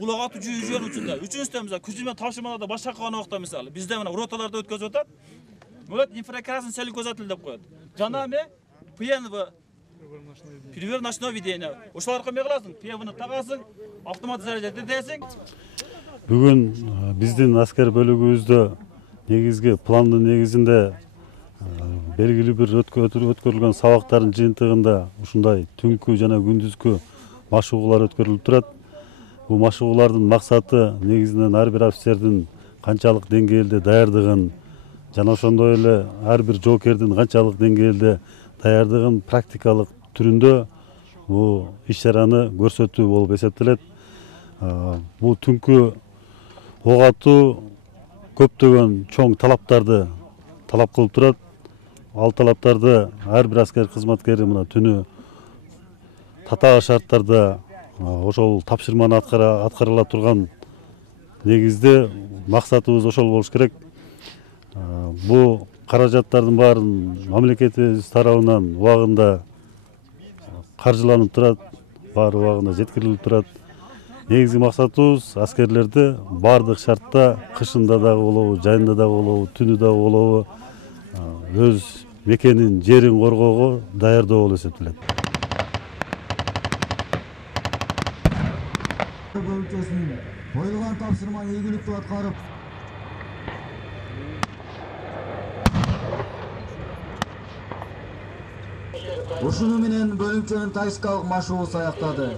Kulak atı jön üçünde. Üçüncüsü mesela küzüme tavşırmalarda başka kalan vakta mesela. Bizde mana rotalarda ötközüp atat. Böyle infrakrasın seli gözetil dep koyat. Jana me pıyan bu Priver national videyne. Oşlar arkamaya kılasın. Piyavını tagasın. Avtomat zararete desin. Бүгүн биздин аскер бөлүгүбүздө негизги пландын негизинде белгилүү бир өткөрүлгөн сабактардын жыйынтыгында ушундай түнкү жана күндүзгү машыгуулар өткөрүлүп турат. Бул машыгуулардын максаты негизинен ар бир офицердин канчалык деңгээлде даярдыгын жана ошондой эле ар бир жоокердин канчалык деңгээлде даярдыгын практикалык түрүндө бул иш-чараны көрсөтүү болуп эсептелет. Бул түнкү ок атуу көптөгөн чоң талаптарды талап кылып турат. Ал талаптарды ар бир аскер кызматкери мына түнү татаал шарттарда ошол тапшырманы аткарыла турган негизде максатыбыз ошол болуш керек. Бул каражаттардын баарын мамлекетибиз тарабынан убагында каржыланып турат, баары убагында жеткирилип турат. Негизги максатыбыз аскерлерди бардык шартта кышында дагы болобу, жайында дагы болобу, түнү дагы болобу өз мекенин, жерин коргоого даярдоо болуп эсептелет. Бөлүнчөсүнүн коюлган тапшырманы ийгиликтүү аткарып ушуну менен бөлүнчөнүн тактикалык машыгуусу аяктады.